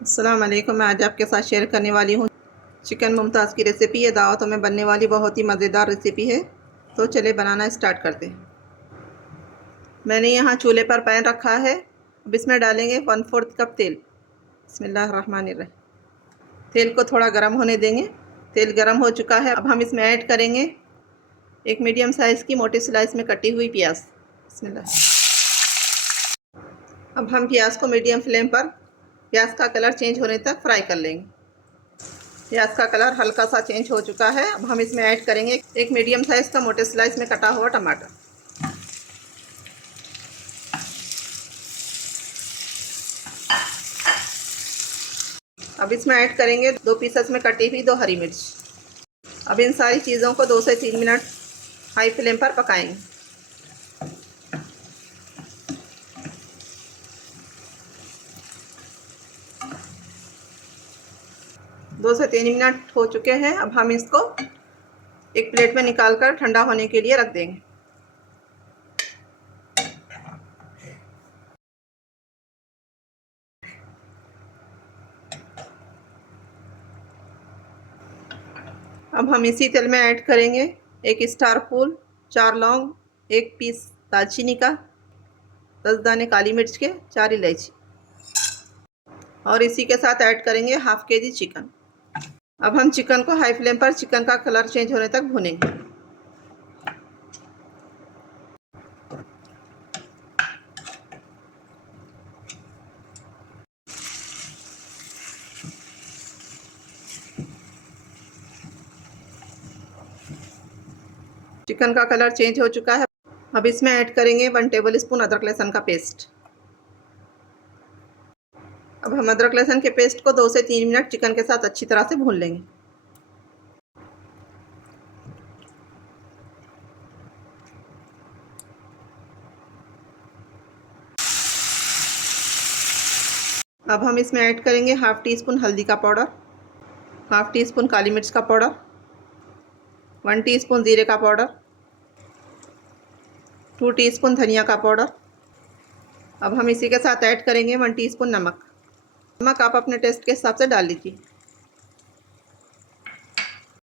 अस्सलाम वालेकुम। मैं आज आपके साथ शेयर करने वाली हूँ चिकन मुमताज़ की रेसिपी। ये दावतों में बनने वाली बहुत ही मज़ेदार रेसिपी है। तो चले बनाना स्टार्ट करते हैं। मैंने यहाँ चूल्हे पर पैन रखा है। अब इसमें डालेंगे 1/4 कप तेल। बिस्मिल्लाहिर्रहमानिर्रहीम। तेल को थोड़ा गर्म होने देंगे। तेल गर्म हो चुका है। अब हम इसमें ऐड करेंगे एक मीडियम साइज़ की मोटी स्लाइस में कटी हुई प्याज। बिस्मिल्लाह। अब हम प्याज को मीडियम फ्लेम पर प्याज का कलर चेंज होने तक फ्राई कर लेंगे। प्याज का कलर हल्का सा चेंज हो चुका है। अब हम इसमें ऐड करेंगे एक मीडियम साइज़ का मोटे स्लाइस में कटा हुआ टमाटर। अब इसमें ऐड करेंगे 2 पीसेस में कटी हुई 2 हरी मिर्च। अब इन सारी चीज़ों को 2 से 3 मिनट हाई फ्लेम पर पकाएंगे। 2 से 3 मिनट हो चुके हैं। अब हम इसको एक प्लेट में निकाल कर ठंडा होने के लिए रख देंगे। अब हम इसी तेल में ऐड करेंगे एक स्टार फूल, 4 लौंग, 1 पीस दालचीनी का, 10 दाने काली मिर्च के, 4 इलायची और इसी के साथ ऐड करेंगे हाफ केजी चिकन। अब हम चिकन को हाई फ्लेम पर चिकन का कलर चेंज होने तक भूनेंगे। चिकन का कलर चेंज हो चुका है। अब इसमें ऐड करेंगे 1 टेबल स्पून अदरक लहसुन का पेस्ट। अब हम अदरक लहसुन के पेस्ट को 2 से 3 मिनट चिकन के साथ अच्छी तरह से भून लेंगे। अब हम इसमें ऐड करेंगे हाफ टी स्पून हल्दी का पाउडर, हाफ टी स्पून काली मिर्च का पाउडर, 1 टीस्पून जीरे का पाउडर, 2 टीस्पून धनिया का पाउडर। अब हम इसी के साथ ऐड करेंगे 1 टीस्पून नमक। नमक आप अपने टेस्ट के हिसाब से डाल लीजिए।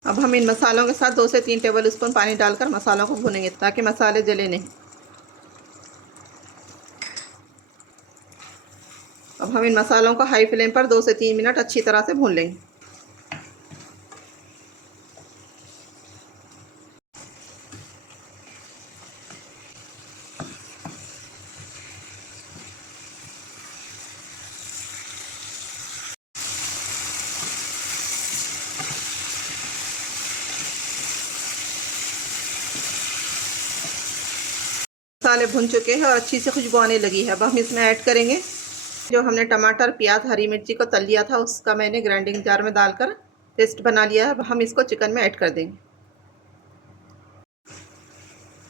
अब हम इन मसालों के साथ 2 से 3 टेबल स्पून पानी डालकर मसालों को भूनेंगे ताकि मसाले जले नहीं। अब हम इन मसालों को हाई फ्लेम पर 2 से 3 मिनट अच्छी तरह से भून लेंगे। मसाले भुन चुके हैं और अच्छी से खुशबू आने लगी है। अब हम इसमें ऐड करेंगे जो हमने टमाटर, प्याज, हरी मिर्ची को तल लिया था, उसका मैंने ग्राइंडिंग जार में डालकर पेस्ट बना लिया है। अब हम इसको चिकन में ऐड कर देंगे।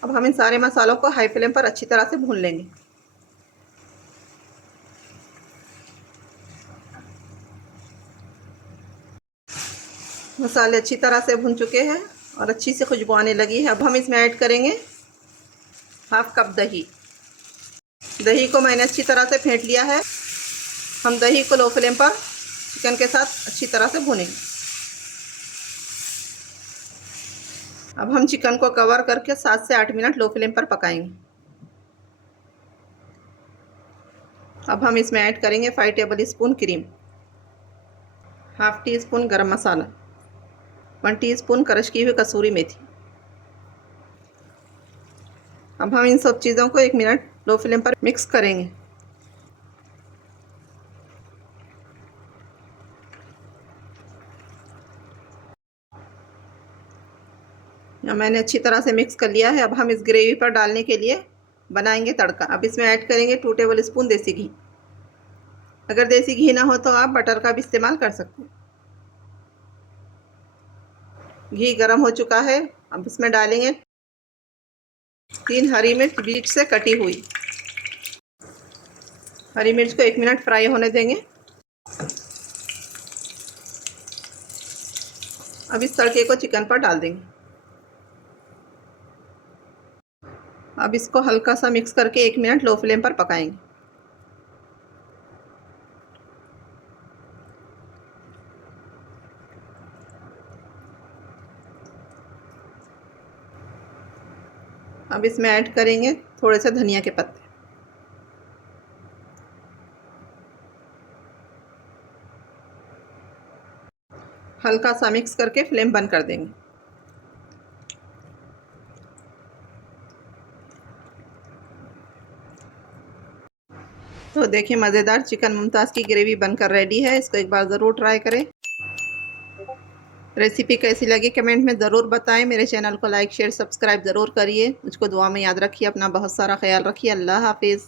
अब हम इन सारे मसालों को हाई फ्लेम पर अच्छी तरह से भून लेंगे। मसाले अच्छी तरह से भुन चुके हैं और अच्छी सी खुशबू आने लगी है। अब हम इसमें ऐड करेंगे हाफ कप दही। दही को मैंने अच्छी तरह से फेंट लिया है। हम दही को लो फ्लेम पर चिकन के साथ अच्छी तरह से भूनेंगे। अब हम चिकन को कवर करके 7 से 8 मिनट लो फ्लेम पर पकाएंगे। अब हम इसमें ऐड करेंगे 5 table spoon cream, half tea spoon गरम मसाला, 1 टीस्पून क्रश की हुई कसूरी मेथी। अब हम इन सब चीज़ों को 1 मिनट लो फ्लेम पर मिक्स करेंगे। या मैंने अच्छी तरह से मिक्स कर लिया है। अब हम इस ग्रेवी पर डालने के लिए बनाएंगे तड़का। अब इसमें ऐड करेंगे 2 टेबल स्पून देसी घी। अगर देसी घी ना हो तो आप बटर का भी इस्तेमाल कर सकते हैं। घी गर्म हो चुका है। अब इसमें डालेंगे 3 हरी मिर्च बीच से कटी हुई। हरी मिर्च को 1 मिनट फ्राई होने देंगे। अब इस तड़के को चिकन पर डाल देंगे। अब इसको हल्का सा मिक्स करके 1 मिनट लो फ्लेम पर पकाएंगे। अब इसमें ऐड करेंगे थोड़े से धनिया के पत्ते। हल्का सा मिक्स करके फ्लेम बंद कर देंगे। तो देखिए मज़ेदार चिकन मुमताज़ की ग्रेवी बनकर रेडी है। इसको एक बार ज़रूर ट्राई करें। रेसिपी कैसी लगी कमेंट में ज़रूर बताएं। मेरे चैनल को लाइक शेयर सब्सक्राइब ज़रूर करिए। मुझको दुआ में याद रखिए। अपना बहुत सारा ख्याल रखिए। अल्लाह हाफिज़।